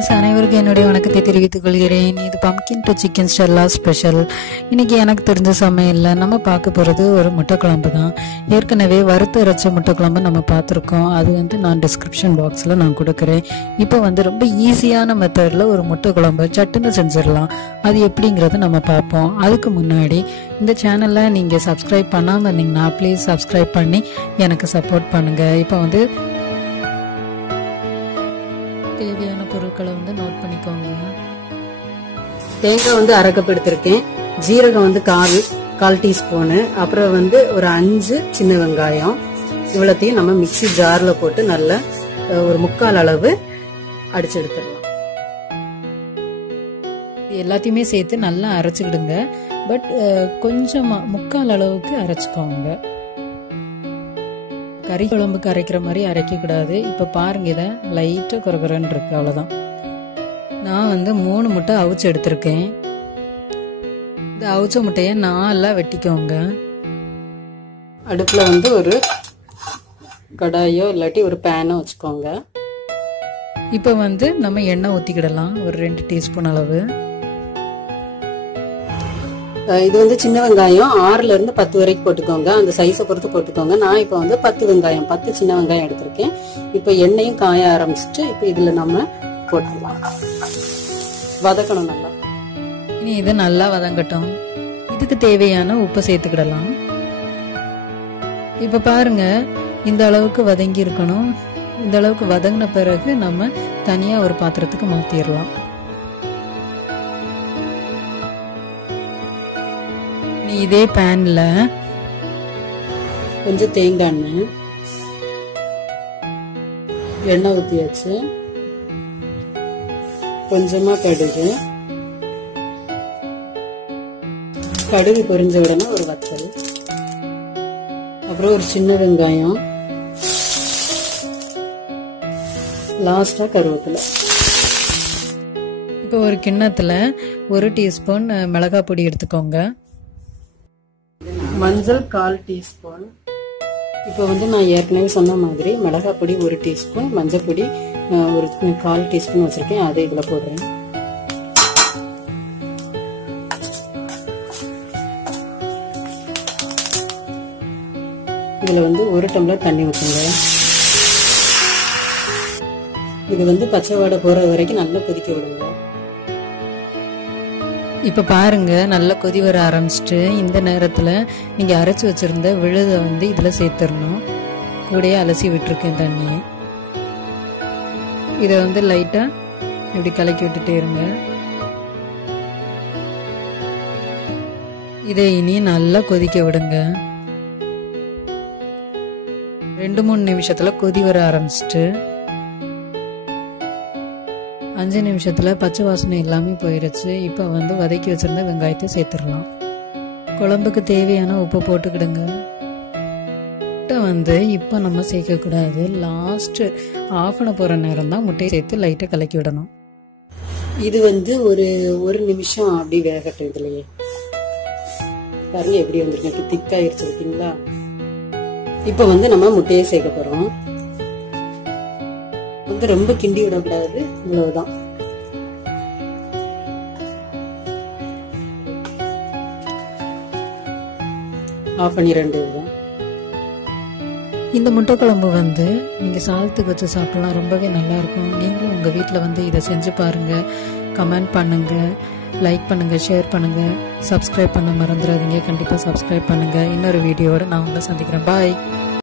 Friends அனைவருக்கும் என்னுடைய வணக்கத்தை தெரிவித்துக் கொள்கிறேன். இது pumpkin to chicken Stella special. இன்னைக்கு எனக்கு தெரிஞ்ச சமையல்ல நம்ம பார்க்க போறது ஒரு முட்டை குழம்பு தான். ஏற்கனவே வறுத்து அரைச்ச முட்டை குழம்பு நம்ம பார்த்துருக்கோம். அது நான் டிஸ்கிரிப்ஷன் பாக்ஸ்ல நான் கொடுக்குறேன். இப்போ ரொம்ப ஈஸியான மெத்தட்ல ஒரு முட்டை குழம்பு சட்டுன்னு செஞ்சிடலாம். அது எப்படிங்கிறத நம்ம பார்ப்போம். அதுக்கு முன்னாடி இந்த சேனல்ல நீங்க சப்ஸ்கிரைப் பண்ணாம இருந்தீங்கன்னா ப்ளீஸ் சப்ஸ்கிரைப் பண்ணி எனக்கு சப்போர்ட் பண்ணுங்க. இப்போ தேவையான பொருட்களை நோட் பண்ணிக்கோங்க. தேங்காய் அரை கப் எடுத்திருக்கேன். ஜீரகம் கால் டீஸ்பூனு, அப்புறம் ஒரு 5 சின்ன வெங்காயம். இவ்வளத்தையும் நம்ம மிக்சி ஜார்ல போட்டு நல்ல ஒரு 3/4 அளவு அடிச்சு எடுத்துடலாம். எல்லாத்தையுமே சேர்த்து நல்லா அரைச்சுக்கிடுங்க. பட் கொஞ்சமா 3/4 அளவுக்கு அரைச்சுக்கோங்க. கறி குழம்புக்கு அரைக்கிற மாதிரி அரைக்க கூடாது. இப்ப பாருங்க, இத லைட்டா குறகுறன்னு இருக்கு, அவ்வளவுதான். நான் 3 முட்டை அவிச்சு எடுத்திருக்கேன். இந்த அவிச்ச முட்டைய 4 வெட்டிக்கோங்க. அடுப்புல ஒரு கடாயோ இல்லாட்டி ஒரு பேனோ வச்சுக்கோங்க. இப்ப நம்ம எண்ணெய் ஊத்திக்கிடலாம், ஒரு 2 டீஸ்பூன் அளவு. இது சின்ன வெங்காயம் 6ல இருந்து 10 வரைக்கும் போட்டுக்கோங்க. அந்த சைஸை பொறுத்து போட்டுக்கோங்க. நான் இப்ப 10 வெங்காயம் 10 சின்ன வெங்காயம் எடுத்திருக்கேன். இப்ப எண்ணெயும் காய ஆரம்பிச்சுட்டு இப்ப இதுல நம்ம போட்டுடலாம். வதக்கணும் நல்லா. இனி இது நல்லா வதங்கட்டும். இதுக்கு தேவையான உப்பு சேர்த்துக்கிடலாம். இப்ப பாருங்க, இந்த அளவுக்கு வதங்கி இருக்கணும். இந்த அளவுக்கு வதங்கின பிறகு நம்ம தனியா ஒரு பாத்திரத்துக்கு மாத்திரலாம். இதே பேன்ல கொஞ்சம் தேங்காய் எண்ணெய் ஊத்தியாச்சு. கொஞ்சமா கடுகு பொரிஞ்ச உடனே ஒரு வத்தல், அப்புறம் ஒரு சின்ன வெங்காயம், லாஸ்டா கருவேப்பிலை. இப்போ ஒரு கிண்ணத்துல 1 டீஸ்பூன் மிளகாய் பொடி எடுத்துக்கோங்க. மஞ்சள் 1/4 டீஸ்பூன். இப்போ நான் ஏற்கனவே சொன்ன மாதிரி மிளகாய் பொடி 1 டீஸ்பூன், மஞ்சள் பொடி ஒரு 1/4 டீஸ்பூன் வச்சிருக்கேன். அதை இதுல போடுறேன். இதுல 1 டம்ளர் தண்ணி ஊற்றுங்க. இது பச்சை வாடை போற வரைக்கும் நல்லா கொதிக்க விடுங்க. இப்ப பாருங்க, நல்லா கொதி வர ஆரம்பிச்சுட்டு இந்த நேரத்துல நீங்க அரைச்சு வச்சிருந்த விழுத இதுல சேர்த்துடணும். கூடயே அலசி விட்டுருக்கேன் தண்ணியை. இத லைட்டா இப்படி கலக்கி விட்டுட்டே இருங்க. இதை இனி நல்லா கொதிக்க விடுங்க. 2-3 நிமிஷத்துல கொதி வர ஆரம்பிச்சுட்டு 5 நிமிஷத்துல பச்சை வாசனை எல்லாமே போயிருச்சு. இப்ப வதக்கி வச்சிருந்த வெங்காயத்தை சேர்த்துடலாம். குழம்புக்கு தேவையான உப்பு போட்டுக்கிடுங்க. முட்டை இப்ப நம்ம சேர்க்க கூடாது. லாஸ்ட் ஆஃப் பண்ண போற நேரம் தான் முட்டையை சேர்த்து லைட்டா கலக்கி விடணும். இது ஒரு நிமிஷம் அப்படி வேகட்டும். இதுலயே பாருங்க எப்படி வந்திருக்கு, திக்காயிருச்சு இருக்கீங்களா. இப்ப நம்ம முட்டையை சேர்க்க போறோம். ரொம்ப கிண்டி விடக்கூடாது, இவ்வளவுதான். ஆஃப் பண்ணிரண்டு. இந்த முட்டை குழம்பு நீங்க சாதத்துக்கு வச்சு சாப்பிடலாம், ரொம்பவே நல்லா இருக்கும். நீங்களும் உங்க வீட்டுல இதை செஞ்சு பாருங்க. கமெண்ட் பண்ணுங்க, லைக் பண்ணுங்க, ஷேர் பண்ணுங்க, சப்ஸ்கிரைப் பண்ண மறந்துடாதீங்க. கண்டிப்பா சப்ஸ்கிரைப் பண்ணுங்க. இன்னொரு வீடியோட நான் சந்திக்கிறேன். பாய்.